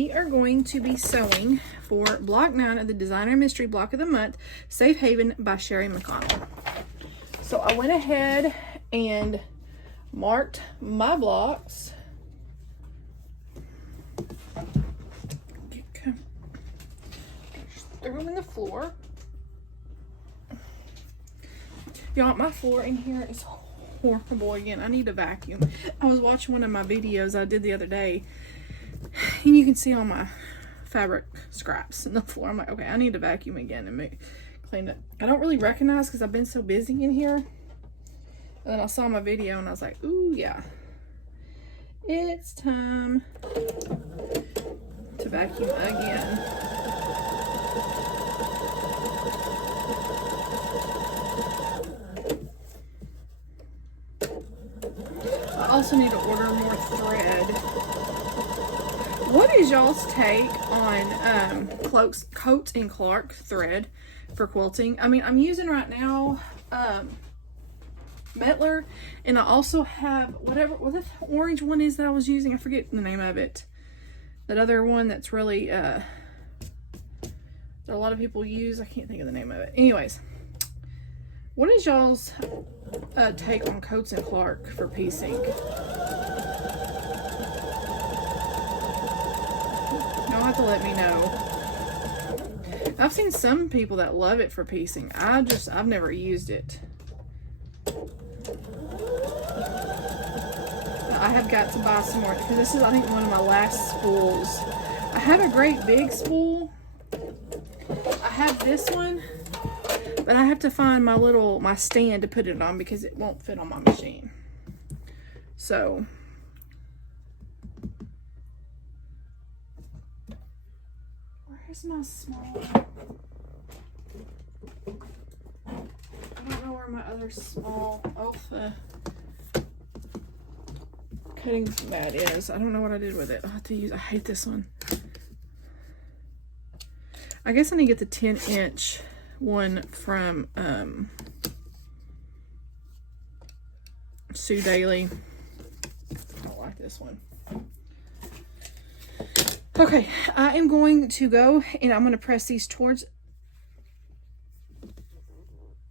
we are going to be sewing for block 9 of the Designer Mystery Block of the Month, Safe Haven by Sherry McConnell. So I went ahead and marked my blocks. Okay. Just threw them in the floor. Y'all, my floor in here is horrible again. I need a vacuum. I was watching one of my videos I did the other day, and you can see all my fabric scraps in the floor. I'm like, okay, I need to vacuum again and clean it. I don't really recognize because I've been so busy in here. And then I saw my video and I was like, ooh, yeah. It's time to vacuum again. I also need to order more thread. What is y'all's take on Coats and Clark thread for quilting? I mean, I'm using right now Metler, and I also have what the orange one is that I was using. I forget the name of it. That other one that's really that a lot of people use. I can't think of the name of it. Anyways, what is y'all's take on Coats and Clark for piecing? Y'all have to let me know. I've seen some people that love it for piecing. I've never used it. I have got to buy some more because this is, I think, one of my last spools. I have a great big spool. I have this one, but I have to find my stand to put it on because it won't fit on my machine. So where's my small? I don't know where my other small cutting mat is. I don't know what I did with it. I'll have to use, I hate this one. I guess I need to get the 10-inch one from Sue Daly. I don't like this one. Okay, I am going to go and I'm going to press these towards.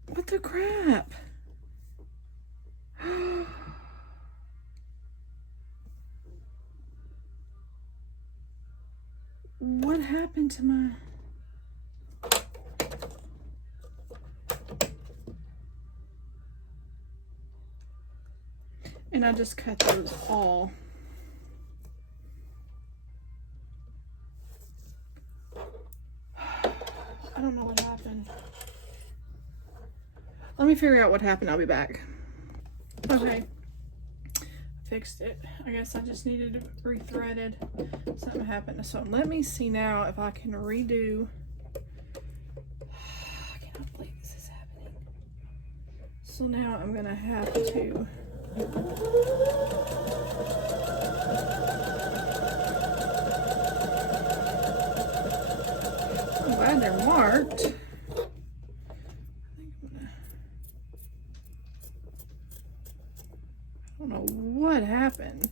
What the crap? What happened to my... And I just cut those all. I don't know what happened. Let me figure out what happened. I'll be back. Okay. Fixed it. I guess I just needed it rethreaded. Something happened. So let me see now if I can redo. I cannot believe this is happening. So now I'm gonna have to I'm glad they're marked. I don't know what happened.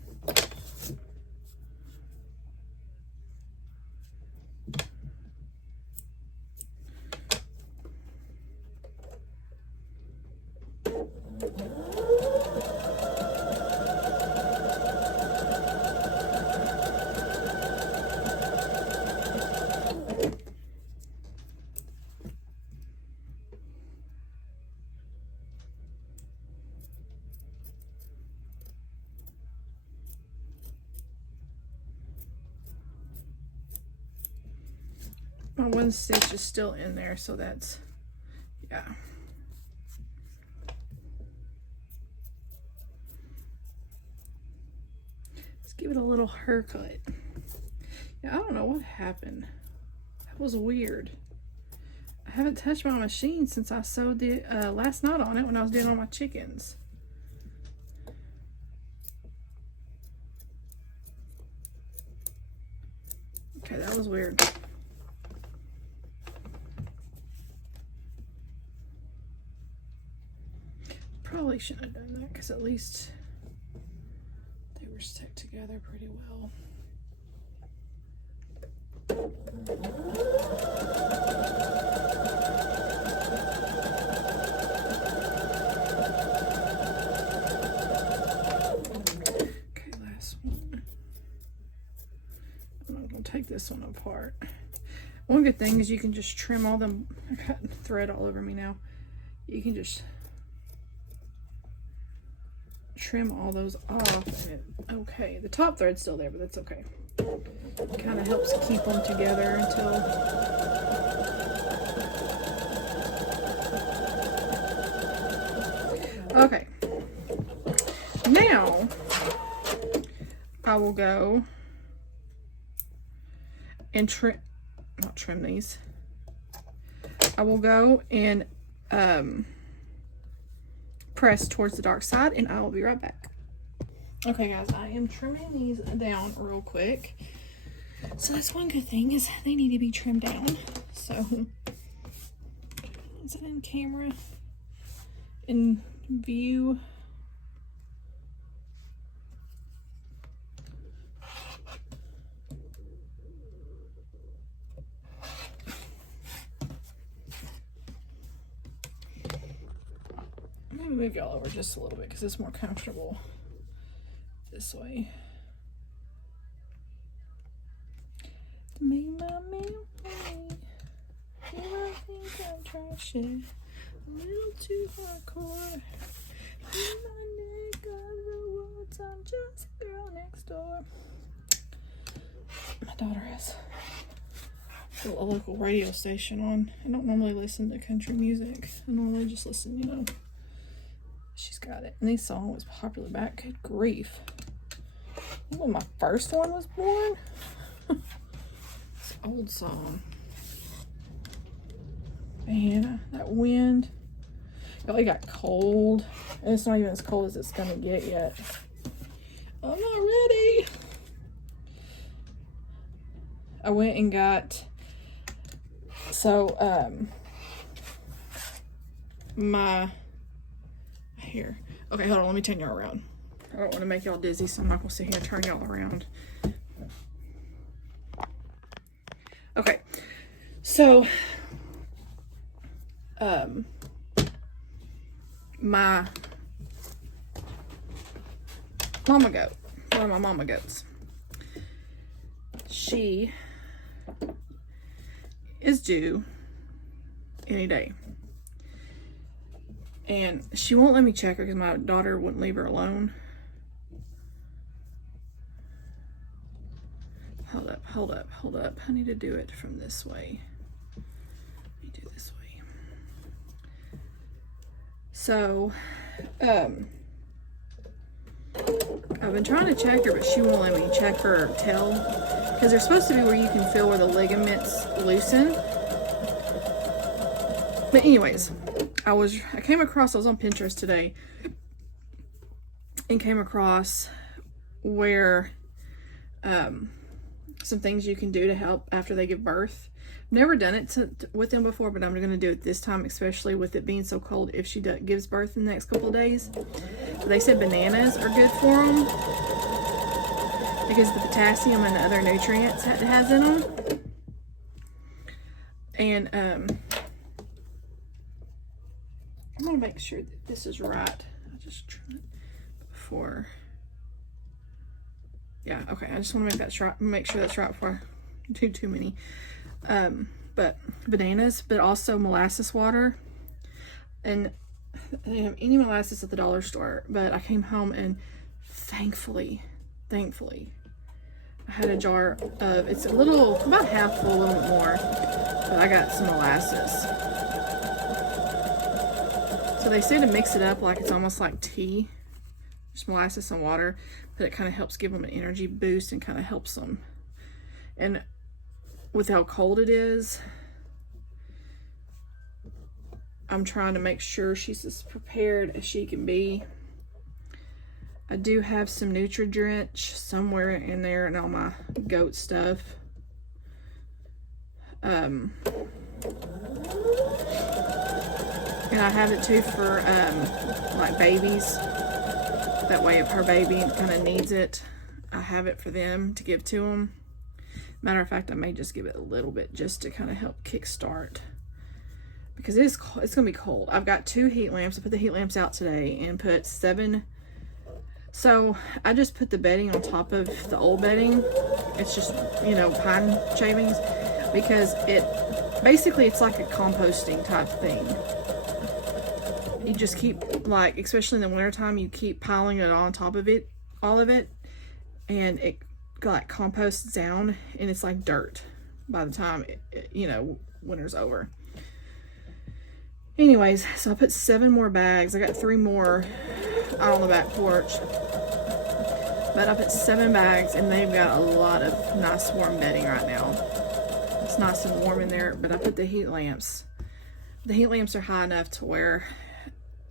My one stitch is still in there, so that's, yeah. Let's give it a little haircut. Yeah, I don't know what happened. That was weird. I haven't touched my machine since I sewed the last knot on it when I was doing all my chickens. Okay, that was weird. Probably shouldn't have done that because at least they were stuck together pretty well. I'll take this one apart. One good thing is you can just trim all them. I got thread all over me now. You can just trim all those off. And okay, the top thread's still there, but that's okay. It kind of helps keep them together until okay. Now I will go and not trim these. I will go and press towards the dark side, and I will be right back. Okay guys, I am trimming these down real quick. So that's one good thing, is they need to be trimmed down. So is it in camera? In view? I'm gonna move y'all over just a little bit because it's more comfortable this way. Me, my man, you might think I'm trashy, a little too hardcore. In my neck of the woods, I'm just a girl next door. My daughter has a local radio station on. I don't normally listen to country music. I normally just listen, you know. She's got it. And this song was popular back. Good grief. When my first one was born. It's an old song. Man, that wind. It got cold. And it's not even as cold as it's gonna get yet. I'm not ready. I went and got my here. Okay, hold on, let me turn y'all around. I don't want to make y'all dizzy, so I'm not gonna sit here and turn y'all around. Okay, so my mama goat, one of my mama goats, she is due any day. And she won't let me check her because my daughter wouldn't leave her alone. Hold up, hold up, hold up. I need to do it from this way. Let me do this way. So, I've been trying to check her, but she won't let me check her tail. Because they're supposed to be where you can feel where the ligaments loosen. But anyways, I was on Pinterest today and came across where some things you can do to help after they give birth. Never done it with them before, but I'm going to do it this time, especially with it being so cold if she gives birth in the next couple of days. They said bananas are good for them because of the potassium and the other nutrients that it has in them. And I'm gonna make sure that this is right. I just trim it before. Yeah, okay. I just want to make sure that's right before I do too many. But bananas, but also molasses water. And they didn't have any molasses at the dollar store. But I came home and thankfully, I had a jar of. It's a little, about half full, a little bit more. But I got some molasses. So they say to mix it up like it's almost like tea, just molasses and water, but it kind of helps give them an energy boost and kind of helps them. And with how cold it is, I'm trying to make sure she's as prepared as she can be. I do have some Nutri-Drench somewhere in there and all my goat stuff. And I have it too for like babies. That way if her baby kind of needs it, I have it for them to give to them. Matter of fact, I may just give it a little bit just to kind of help kickstart. Because it's going to be cold. I've got 2 heat lamps. I put the heat lamps out today and put 7 So I just put the bedding on top of the old bedding. It's just, you know, pine shavings, because basically it's like a composting type thing. You just keep, like, especially in the wintertime, you keep piling it on top of it, all of it, and it like composts down, and it's like dirt by the time you know, winter's over. Anyways, so I put 7 more bags. I got 3 more out on the back porch, but I put 7 bags, and they've got a lot of nice warm bedding right now. It's nice and warm in there. But I put the heat lamps. The heat lamps are high enough to where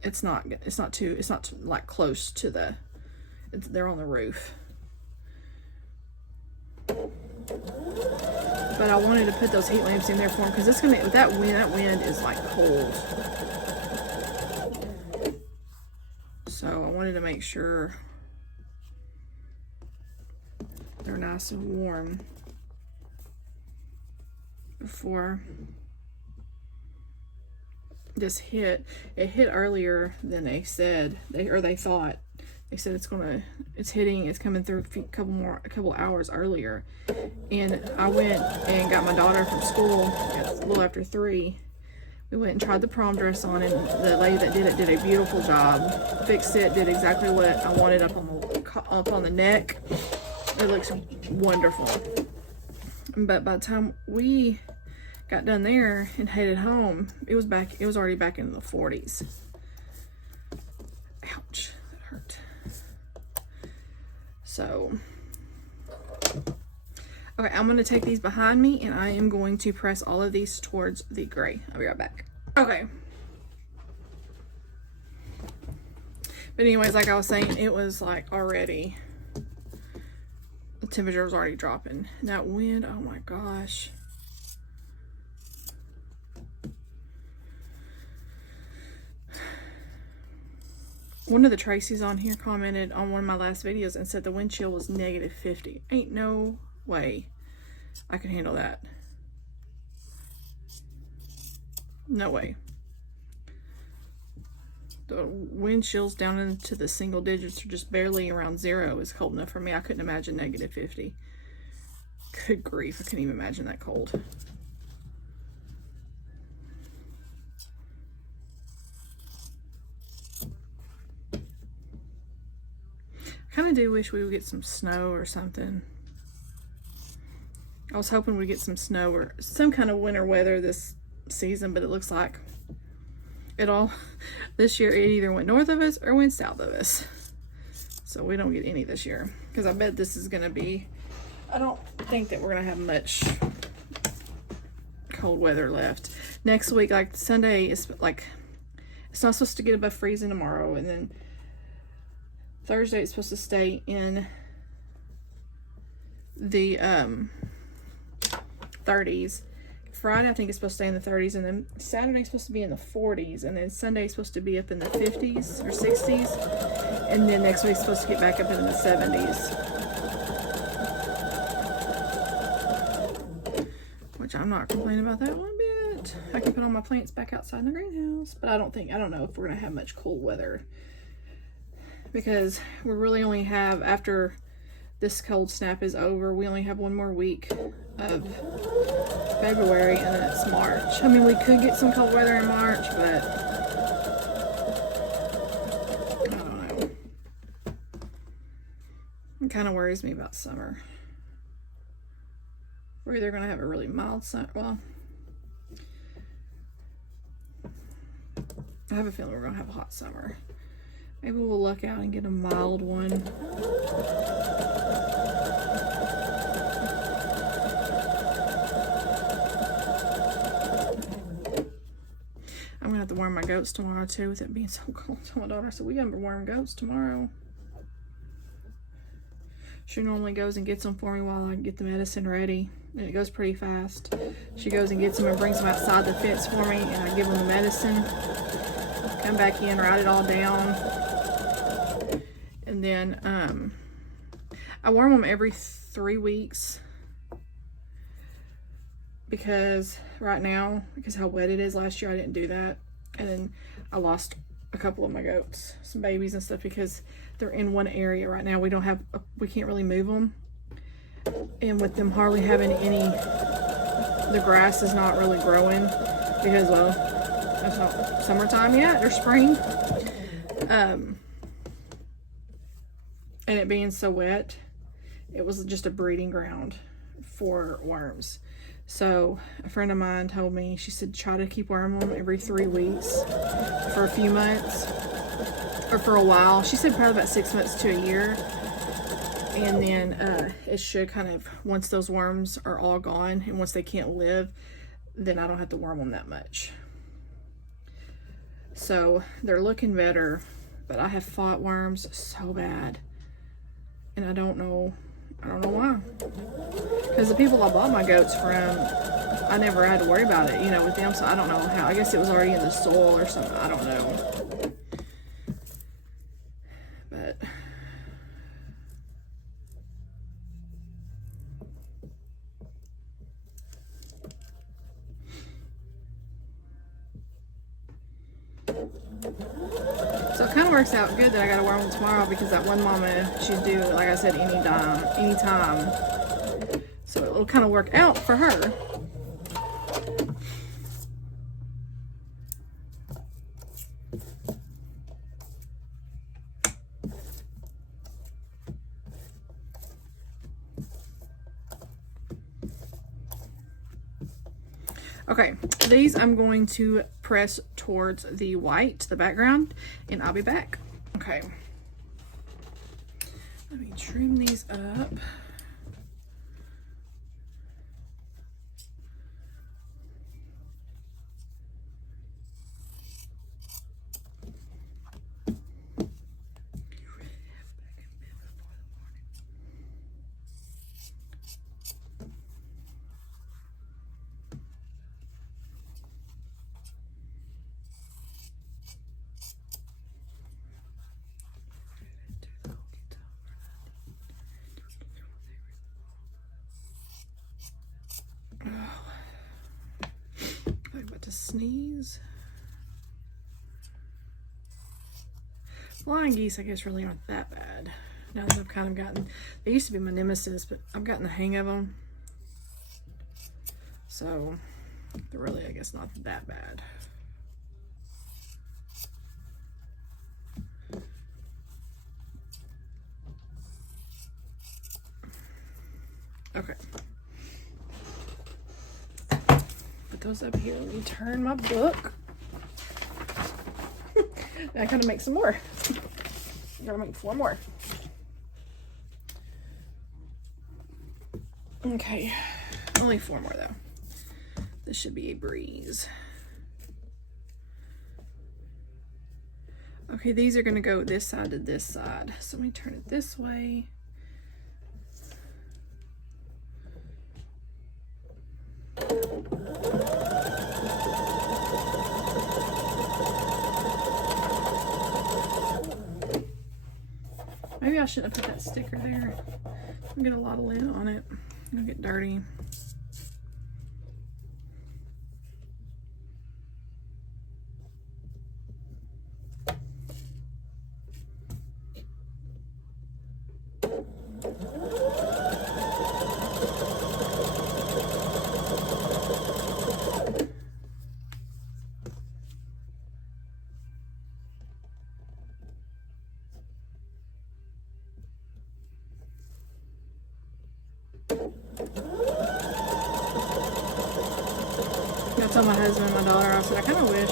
it's not too like close to they're on the roof. But I wanted to put those heat lamps in there for them, because it's gonna, with that wind is like cold. So I wanted to make sure they're nice and warm before this hit. It hit earlier than they said. They thought. They said it's coming through a couple hours earlier. And I went and got my daughter from school at a little after 3. We went and tried the prom dress on, and the lady that did it did a beautiful job. Fixed it, did exactly what I wanted up on the neck. It looks wonderful. But by the time we got done there and headed home, it was already back in the 40s. Ouch, that hurt. So, okay, I'm going to take these behind me, and I am going to press all of these towards the gray. I'll be right back. Okay. But anyways, like I was saying, it was like already, the temperature was already dropping. That wind, oh my gosh. One of the Tracy's on here commented on one of my last videos and said the wind chill was -50. Ain't no way I can handle that. No way. The wind chills down into the single digits, or just barely around 0, is cold enough for me. I couldn't imagine -50. Good grief, I couldn't even imagine that cold. Kind of do wish we would get some snow or something. I was hoping we'd get some snow or some kind of winter weather this season, but it looks like this year it either went north of us or went south of us. So we don't get any this year, because I bet this is going to be, I don't think that we're going to have much cold weather left. Next week, like Sunday, is like, it's not supposed to get above freezing tomorrow, and then Thursday it's supposed to stay in the 30s. Friday I think it's supposed to stay in the 30s, and then Saturday is supposed to be in the 40s, and then Sunday is supposed to be up in the 50s or 60s, and then next week it's supposed to get back up in the 70s. Which I'm not complaining about that one bit. I can put all my plants back outside in the greenhouse, but I don't know if we're gonna have much cold weather, because we really only have, after this cold snap is over, we only have one more week of February, and then it's March. I mean, we could get some cold weather in March, but I don't know. It kind of worries me about summer. We're either going to have a really mild summer. Well, I have a feeling we're going to have a hot summer. Maybe we'll luck out and get a mild one. I'm gonna have to warm my goats tomorrow too, with it being so cold. So my daughter said, we gotta warm goats tomorrow. She normally goes and gets them for me while I get the medicine ready, and it goes pretty fast. She goes and gets them and brings them outside the fence for me, and I give them the medicine, come back in, write it all down, and then I warm them every 3 weeks, because right now, because how wet it is, last year I didn't do that, and then I lost a couple of my goats, some babies and stuff, because they're in one area right now. We can't really move them. And with them hardly having any, the grass is not really growing because, well, it's not summertime yet or spring. And it being so wet, it was just a breeding ground for worms. So a friend of mine told me, she said, try to keep worming them every 3 weeks for a few months or for a while. She said probably about 6 months to a year. And then it should kind of, once those worms are all gone and once they can't live, then I don't have to worm them that much. So they're looking better, but I have fought worms so bad. And I don't know why. Because the people I bought my goats from, I never had to worry about it, you know, with them. So I don't know how. I guess it was already in the soil or something. I don't know. But so it kind of works out good that I got to worm them tomorrow, because that one mama, she's due, like I said, anytime. So it'll kind of work out for her. Okay, these I'm going to press towards the white, the background, and I'll be back. Okay. Let me trim these up. I'm about to sneeze. Flying geese, I guess, really aren't that bad. Now that I've kind of gotten, they used to be my nemesis, but I've gotten the hang of them. So they're really, I guess, not that bad. Okay. Put those up here. Let me turn my book. Now I gotta make some more. Gotta make 4 more. Okay. Only 4 more though. This should be a breeze. Okay, these are gonna go this side to this side. So let me turn it this way. Maybe I shouldn't have put that sticker there. I'm gonna get a lot of lint on it. It'll get dirty. I told my husband and my daughter, I said, I kind of wish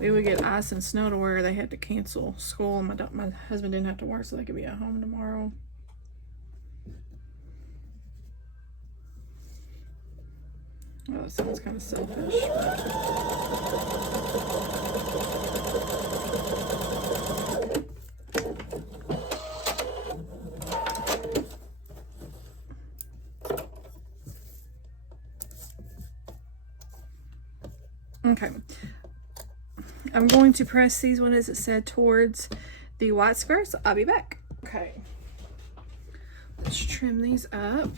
we would get ice and snow to where they had to cancel school and my husband didn't have to work so they could be at home tomorrow. Oh, that sounds kind of selfish. Okay, I'm going to press these, what is it said, towards the white skirts. I'll be back. Okay, let's trim these up.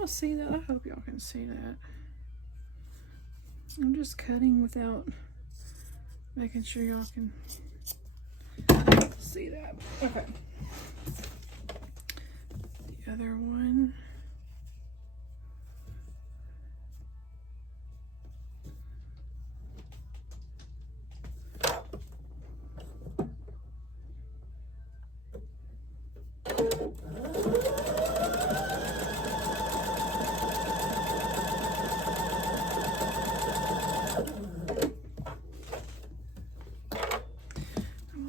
y'all see that? I hope y'all can see that. I'm just cutting without making sure y'all can see that. Okay. The other one.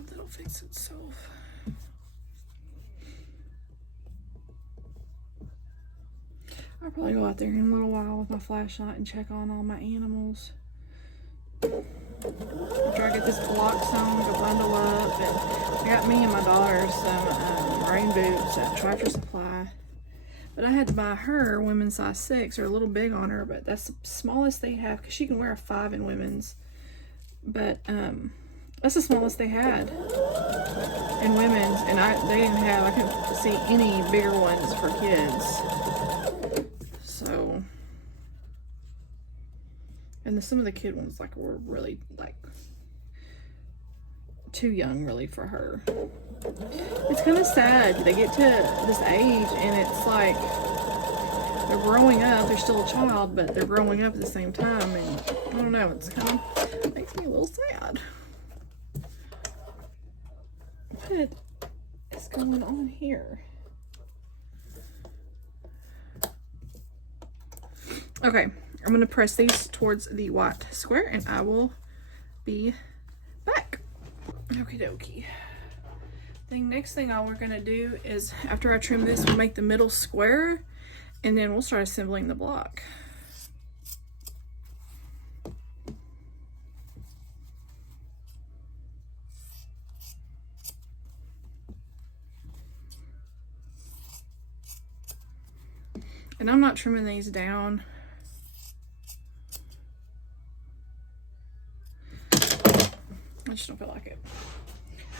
That'll fix itself. I'll probably go out there in a little while with my flashlight and check on all my animals. After I get this block sewn to bundle up, and I got me and my daughter some rain boots at Tractor Supply. But I had to buy her women's size 6. They're a little big on her, but that's the smallest they have because she can wear a 5 in women's. But that's the smallest they had in women's, and I couldn't see any bigger ones for kids. So, and some of the kid ones were really too young really for her. It's kind of sad. They get to this age and it's like they're growing up. They're still a child, but they're growing up at the same time. And I don't know. It's kind of makes me a little sad. What is going on here? Okay, I'm going to press these towards the white square and I will be back. Okie dokie. Next thing all we're going to do is, after I trim this, we'll make the middle square and then we'll start assembling the block. And I'm not trimming these down. I just don't feel like it.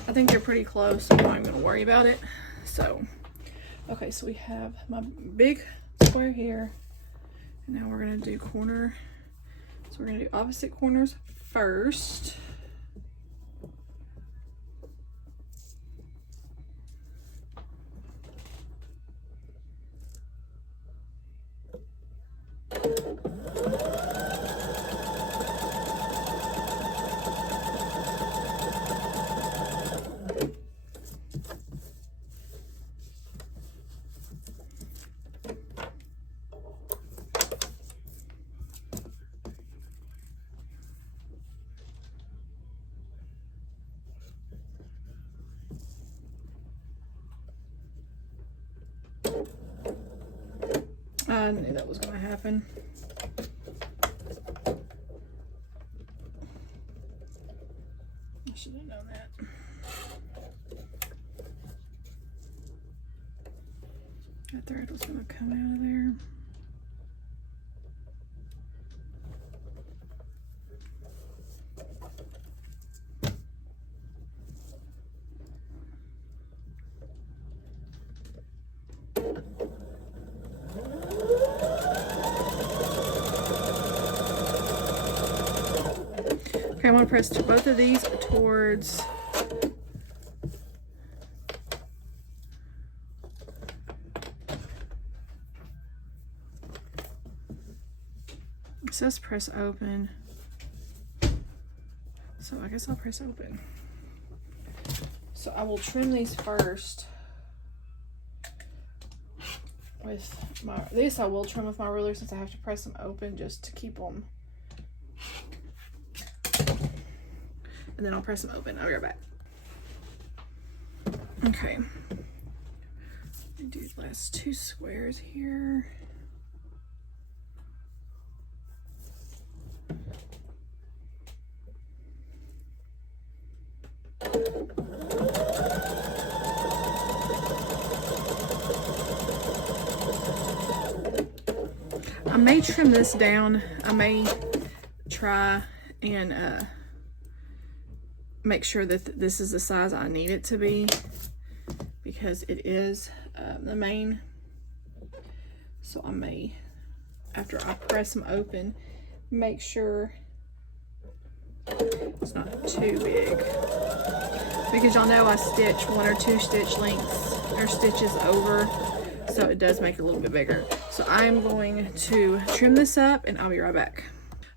I think they're pretty close, so I'm not even going to worry about it. So, okay, so we have my big square here. And now we're going to do corner. So we're going to do opposite corners first. I knew that was going to happen. I should have known that. That thread was going to come out of there. Okay, I want to press both of these towards it says press open, so I guess I'll press open. So I will trim these first with my, this I will trim with my ruler since I have to press them open just to keep them. And then I'll press them open. I'll be right back. Okay. Do the last 2 squares here. I may trim this down. I may try and make sure that this is the size I need it to be, because it is the main So I may, after I press them open, make sure it's not too big, because y'all know I stitch 1 or 2 stitch lengths or stitches over, so it does make it a little bit bigger. So I'm going to trim this up and I'll be right back.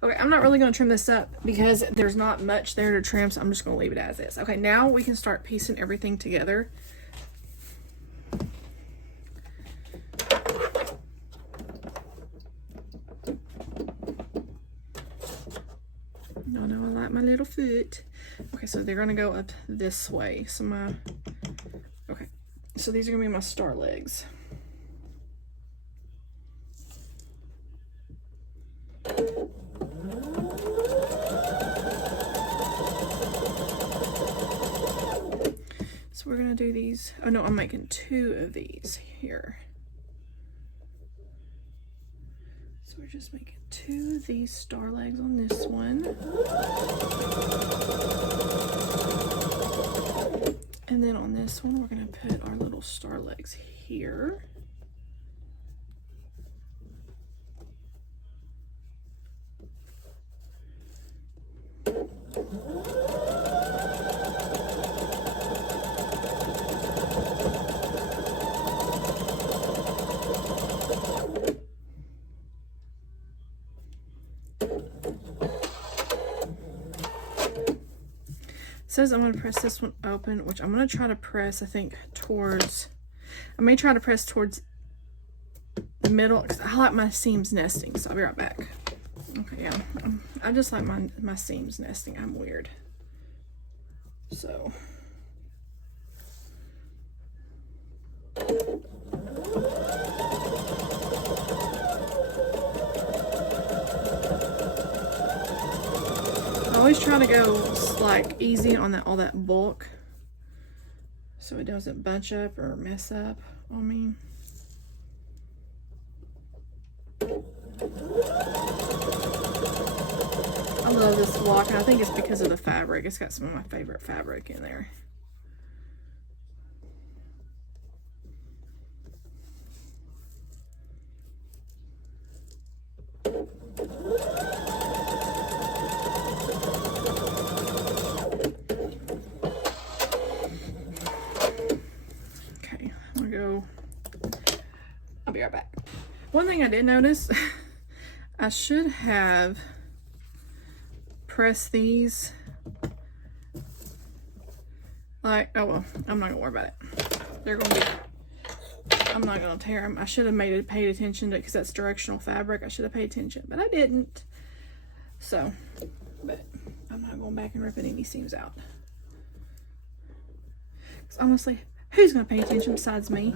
Okay, I'm not really going to trim this up because there's not much there to trim, so I'm just going to leave it as is. Okay, now we can start piecing everything together. Y'all know I like my little foot. Okay, so they're going to go up this way. So okay, so these are going to be my star legs. So we're gonna do these. Oh no, I'm making 2 of these here. So we're just making 2 of these star legs on this one. And then on this one, we're gonna put our little star legs here. Says I'm going to press this one open, which I'm going to try to press, I think, towards, I may try to press towards the middle, because I like my seams nesting, so I'll be right back. Okay, yeah, I just like my seams nesting. I'm weird. So. I always try to go like easy on all that bulk, so it doesn't bunch up or mess up on me. I love this block, and I think it's because of the fabric. It's got some of my favorite fabric in there. I'll be right back. One thing I did notice, I should have pressed these like, oh well, I'm not gonna worry about it. They're gonna be, I'm not gonna tear them. I should have paid attention to it, because that's directional fabric. I should have paid attention, but I didn't. So, but I'm not going back and ripping any seams out. Because honestly, who's going to pay attention besides me?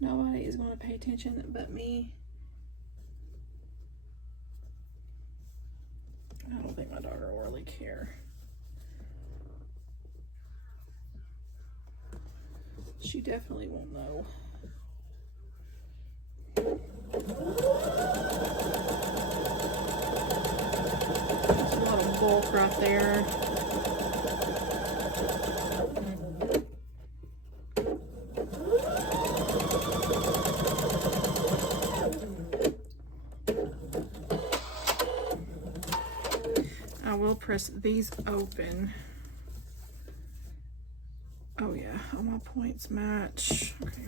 Nobody is going to pay attention but me. I don't think my daughter will really care. She definitely won't know. There's a lot of bulk right there. I will press these open. Oh yeah, all my points match. Okay.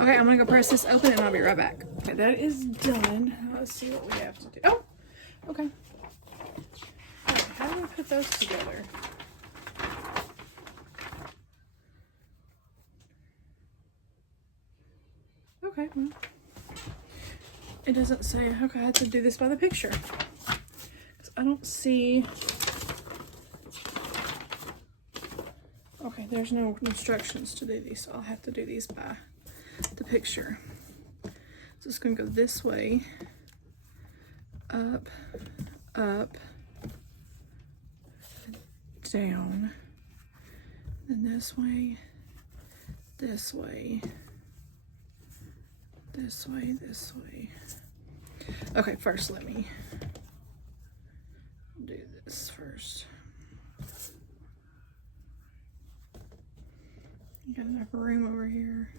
Okay, I'm gonna go press this open and I'll be right back. Okay, that is done. Let's see what we have to do. Oh, okay. Right, how do we put those together? Okay, well, it doesn't say, okay, I have to do this by the picture. 'Cause I don't see Okay, there's no instructions to do these, so I'll have to do these by the picture. So it's gonna go this way, up, up, down, then this way, this way, this way, this way. Okay, first let me do this first. Got enough room over here.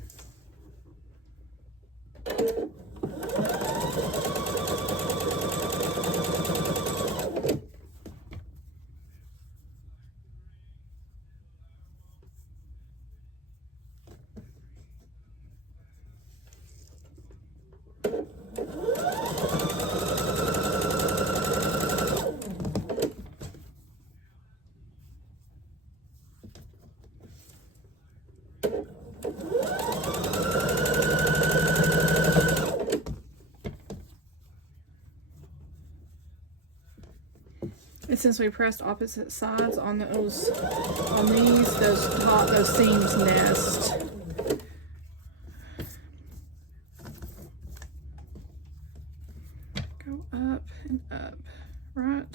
And since we pressed opposite sides on those, those seams nest. Go up and up, right?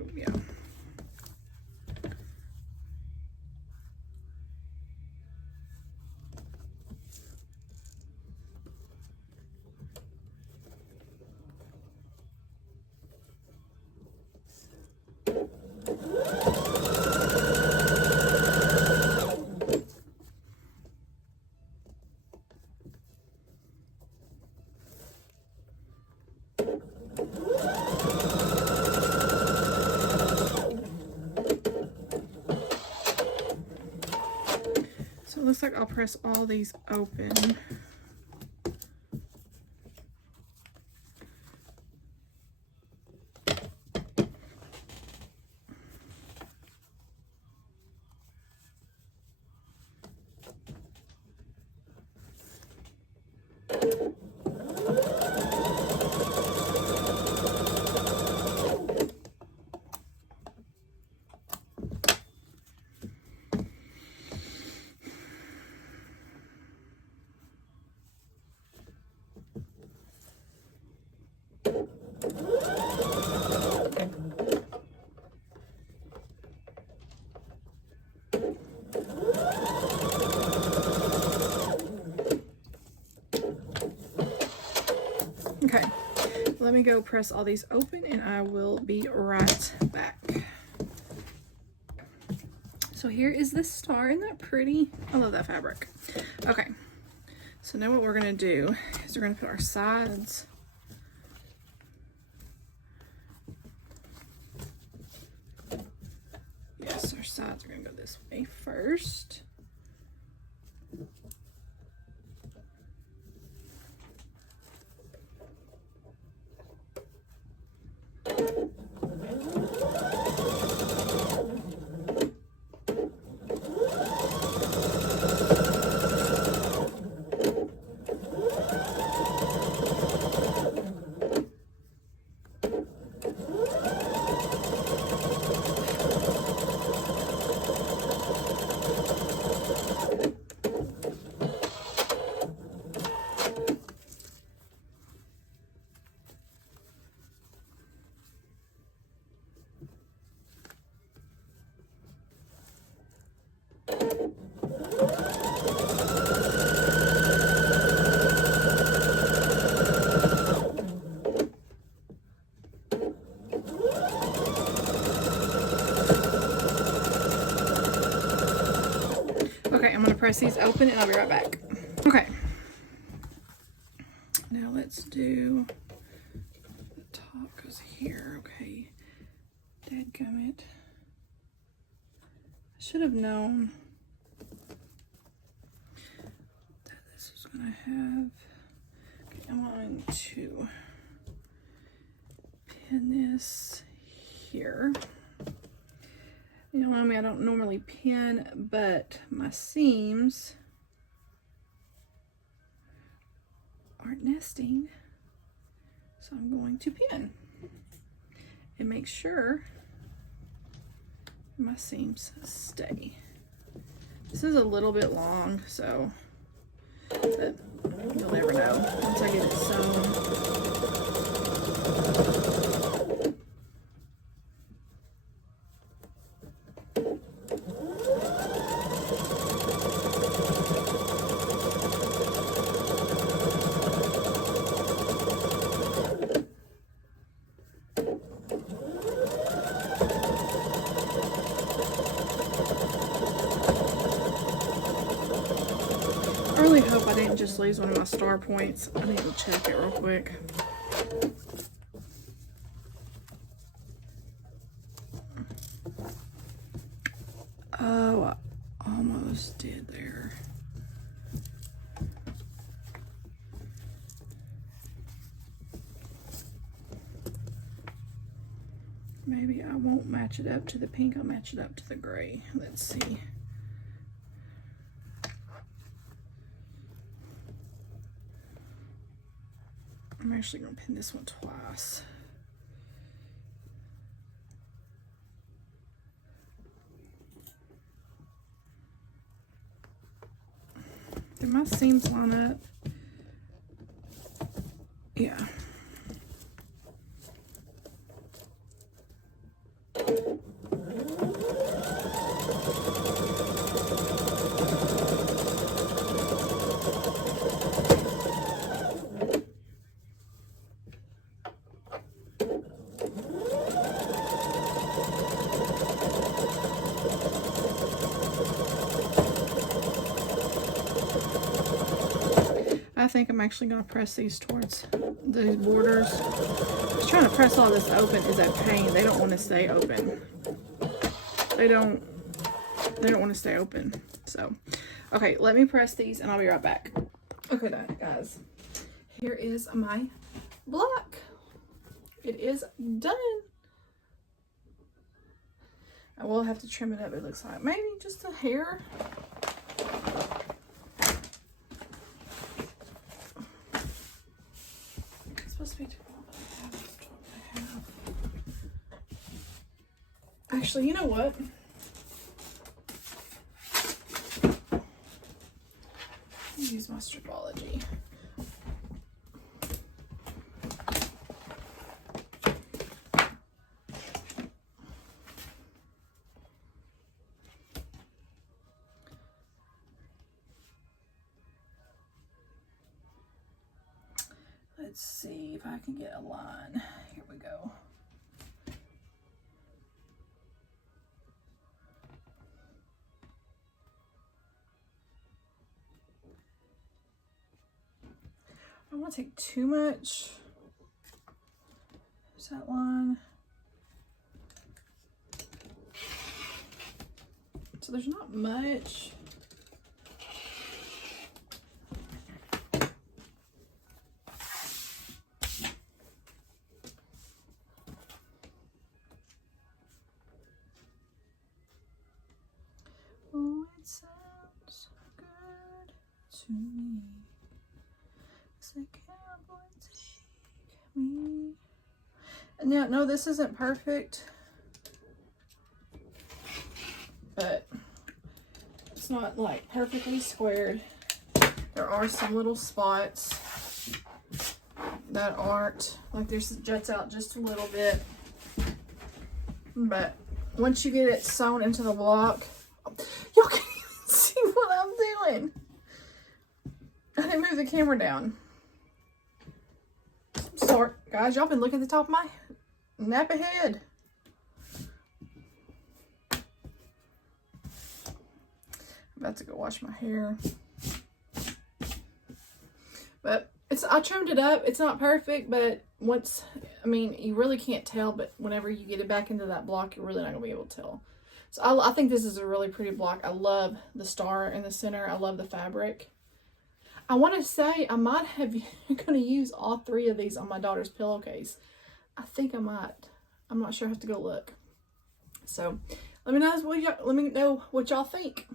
Oh, yeah. So it looks like I'll press all these open. Okay, let me go press all these open and I will be right back. So here is the star. Isn't that pretty? I love that fabric. Okay, so now what we're gonna do is we're gonna put our sides our sides are gonna go this way first. Okay, I'm gonna press these open and I'll be right back. Okay. Now let's do the top goes here. Okay. Dadgummit. I should have known that this was gonna have. Okay, I'm going to pin this here. You know, I mean, I don't normally pin, but my seams aren't nesting, so I'm going to pin and make sure My seams stay. This is a little bit long, so but you'll never know once I get it sewn. I really hope I didn't just lose one of my star points. I need to check it real quick. Oh, I almost did there. Maybe I won't match it up to the pink. I'll match it up to the gray. Let's see. I'm actually going to pin this one twice. Did my seams line up? Yeah. I think I'm actually going to press these towards these borders. Just trying to press all this open is a pain. They don't want to stay open. They don't want to stay open. So, okay, let me press these and I'll be right back. Okay, guys, here is my block. It is done. I will have to trim it up, it looks like. Maybe just a hair. It's supposed to be 12.5. Actually, you know what? Use my stripology. Let's see if I can get a line. Here we go. I don't want to take too much. There's that line. So there's not much. Oh, it sounds good to me. It's a cowboy to shake me. And now, no, this isn't perfect, but it's not like perfectly squared. There are some little spots that aren't, like there's juts out just a little bit, but once you get it sewn into the block, y'all can't even see what I'm doing. I didn't move the camera down. Sorry, guys, y'all been looking at the top of my nappy head. I'm about to go wash my hair. But I trimmed it up. It's not perfect, but once, I mean, you really can't tell, but whenever you get it back into that block, you're really not going to be able to tell. So I think this is a really pretty block. I love the star in the center. I love the fabric. I want to say I might have going to use all three of these on my daughter's pillowcase. I think I might. I'm not sure. I have to go look. So let me know what y'all think.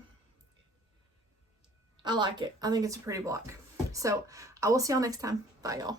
I like it. I think it's a pretty block. So I will see y'all next time. Bye, y'all.